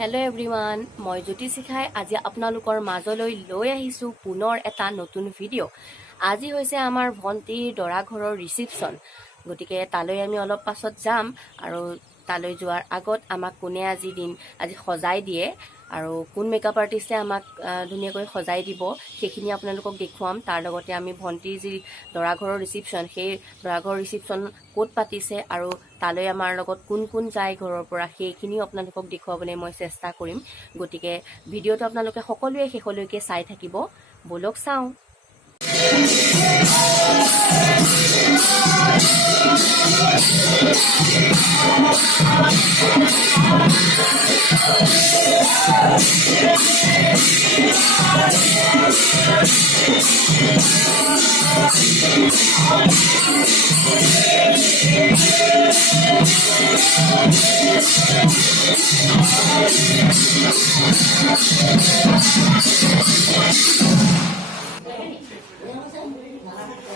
Hello' everyone, মই জ্যোতি শিখাই আজি আপোনালোকৰ মাজলৈ লৈ আহিছোঁ পুনৰ এটা নতুন ভিডিঅ'। আজি হৈছে আমাৰ ভণ্টিৰ দৰা ঘৰৰ ৰিচিপশ্যন, গতিকে তালৈ আমি অলপ পাছত যাম। আৰু তালৈ যোৱাৰ আগত আমাক কোনে আজি সজাই দিয়ে আৰু কোন মেকআপ আৰ্টিষ্টে আমাক ধুনীয়াকৈ সজাই দিব সেইখিনি আপোনালোকক দেখুৱাম। তাৰ লগতে আমি ভণ্টিৰ যি দৰা ঘৰৰ ৰিচিপশ্যন, সেই দৰা ঘৰৰ ৰিচিপশ্যন ক'ত পাতিছে আৰু তালৈ আমাৰ লগত কোন কোন যায় ঘৰৰ পৰা, সেইখিনিও আপোনালোকক দেখুৱাবলৈ মই চেষ্টা কৰিম। গতিকে ভিডিঅ'টো আপোনালোকে সকলোৱে শেষলৈকে চাই থাকিব। ব'লক চাওঁ।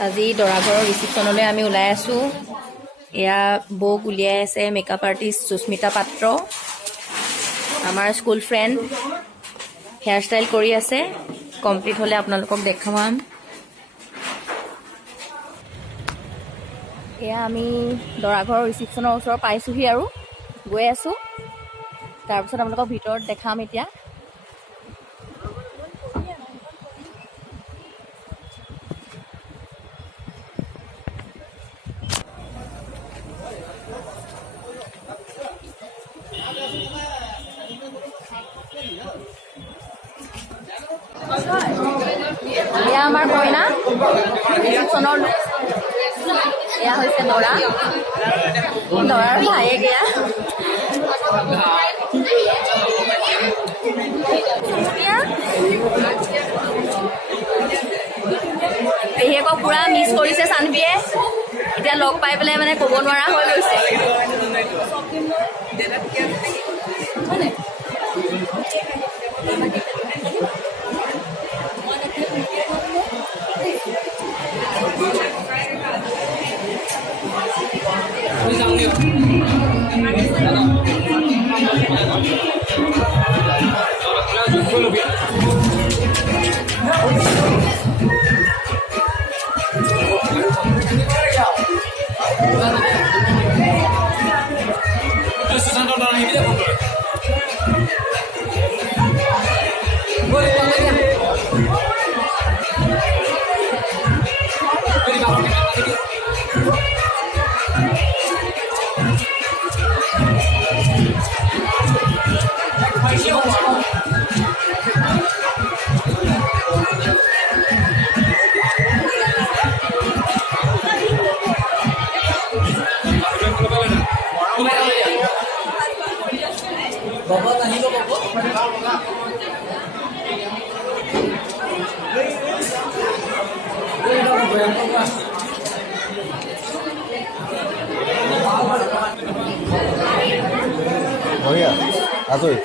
আজি দৰা ঘৰৰ ৰিচিপশ্যনলৈ আমি ওলাই আছোঁ। এয়া বৌক উলিয়াই আছে মেকআপ আৰ্টিষ্ট সুস্মিতা পাত্ৰ, আমাৰ স্কুল ফ্ৰেণ্ড। হেয়াৰ ষ্টাইল কৰি আছে, কমপ্লিট হ'লে আপোনালোকক দেখাম। এয়া আমি দৰা ঘৰৰ ৰিচিপশ্যনৰ ওচৰত পাইছোঁহি আৰু গৈ আছোঁ। তাৰপিছত আপোনালোকক ভিতৰত দেখাম এতিয়া। এয়া আমাৰ কইনা ৰিচিপশ্যনৰ লুক। এয়া হৈছে দৰাৰ ভায়েক। এয়া পেহীয়েকক পুৰা মিছ কৰিছে চানভিয়ে। এতিয়া লগ পাই পেলাই মানে ক'ব নোৱাৰা হৈ গৈছে। বঢ়িয়া, আজৰি।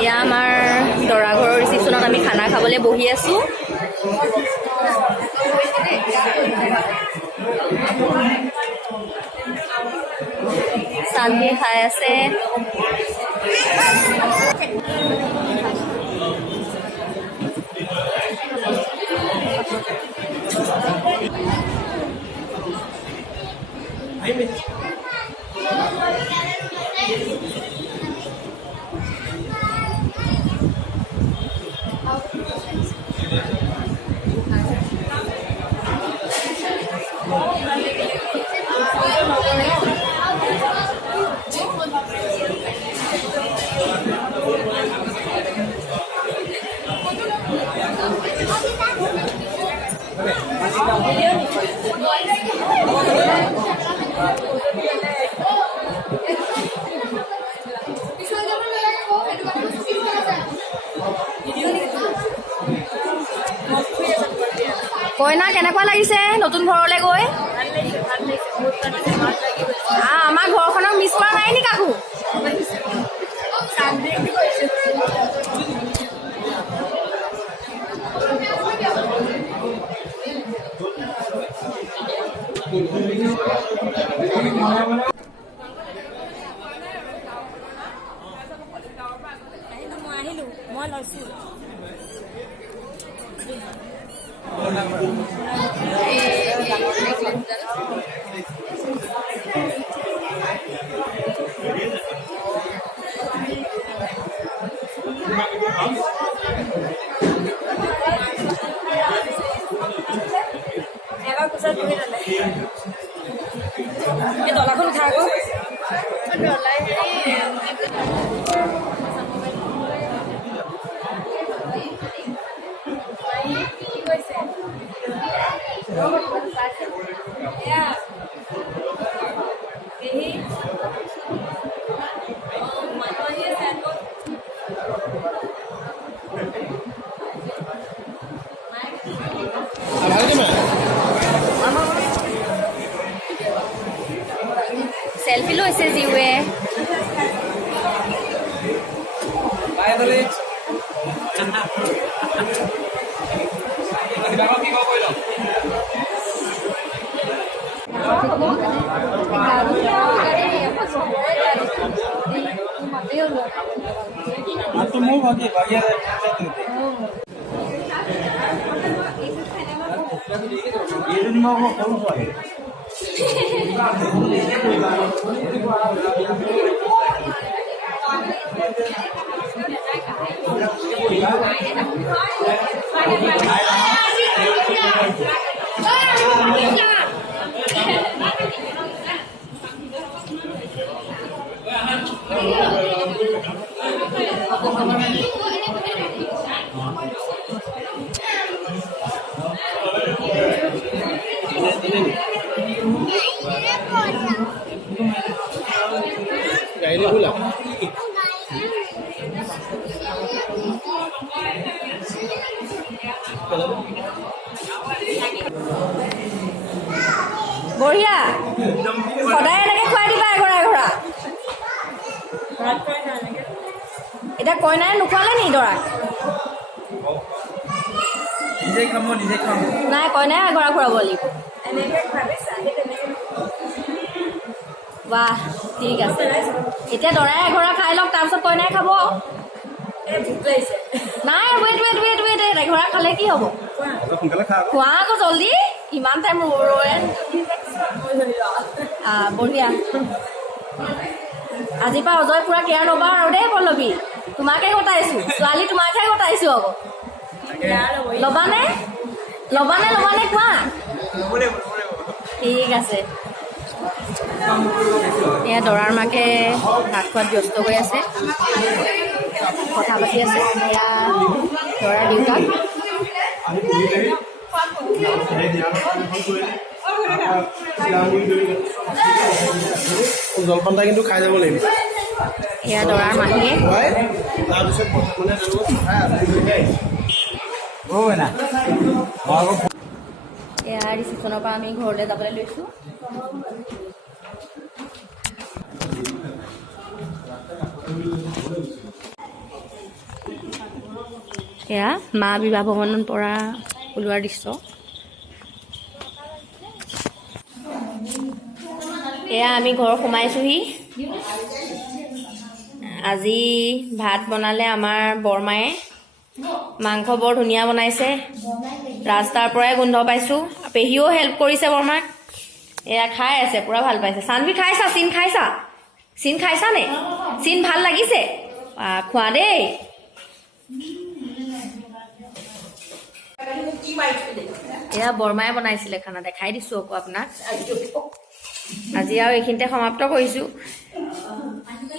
এয়া আমাৰ দৰা ঘৰৰ ৰিচিপশ্যনত আমি খানা খাবলৈ বহি আছোঁ। চানভিয়ে খাই আছে। কইনা কেনেকুৱা লাগিছে নতুন ঘৰলৈ গৈ? আমাৰ ঘৰখনক মিছ কৰা নাই নি কাকো? মই লৈছো এবাৰ কুচাৰ কৰি ল'লে এই ডলাখন উঠা আকৌ ডলাই কি কৈছে সেলফি লৈছে জিৱে। বঢ়িয়া, সদায় এনেকে খুৱাই দিবা এঘৰা এঘৰা। এতিয়া কইনাই নোখোৱালে নি দৰাক? নাই, কইনাই এঘৰা খুৱাব লাগিব। বাহ, ঠিক আছে। এতিয়া দৰাই এঘৰা খাই লওক, তাৰপিছত কইনাই খাব। নাই, ৱেইট এঘৰা খালে কি হ'ব? খোৱা আকৌ জল্দি, ইমান টাইম ৰয়। বঢ়িয়া। আজিৰ পৰা অজয় পুৰা কেয়াৰ ল'বা আৰু দেই পল্লৱী। তোমাকে গতাইছো, ছোৱালী তোমাকহে গতাইছো আকৌ। ল'বানে কোৱা? ঠিক আছে। এয়া দৰাৰ মাকে ভাত খোৱাত ব্যস্ত হৈ আছে, কথা পাতি আছে। এয়া দৰাৰ দেউতাক। জলপানটা কিন্তু খাই যাব লাগিব। এয়া দৰাৰ মাহীয়ে। এয়া ৰিচিপশ্যনৰ পৰা আমি ঘৰলৈ যাবলৈ লৈছোঁ। এয়া মা বিবাহ ভৱনৰ পৰা ওলোৱাৰ দৃশ্য। এয়া আমি ঘৰ সোমাইছোহি। আজি ভাত বনালে আমাৰ বৰমায়ে। মাংস বৰ ধুনীয়া বনাইছে, ৰাস্তাৰ পৰাই গোন্ধ পাইছোঁ। পেহীও হেল্প কৰিছে বৰমাক। এয়া খাই আছে, পুৰা ভাল পাইছে। চানভি খাইছা? চিন খাইছা নে? চিন ভাল লাগিছে? খোৱা দেই। এয়া বৰমায়ে বনাইছিলে খানা, দেখাই দিছোঁ আকৌ আপোনাক। আজি আৰু এইখিনিতে সমাপ্ত কৰিছোঁ।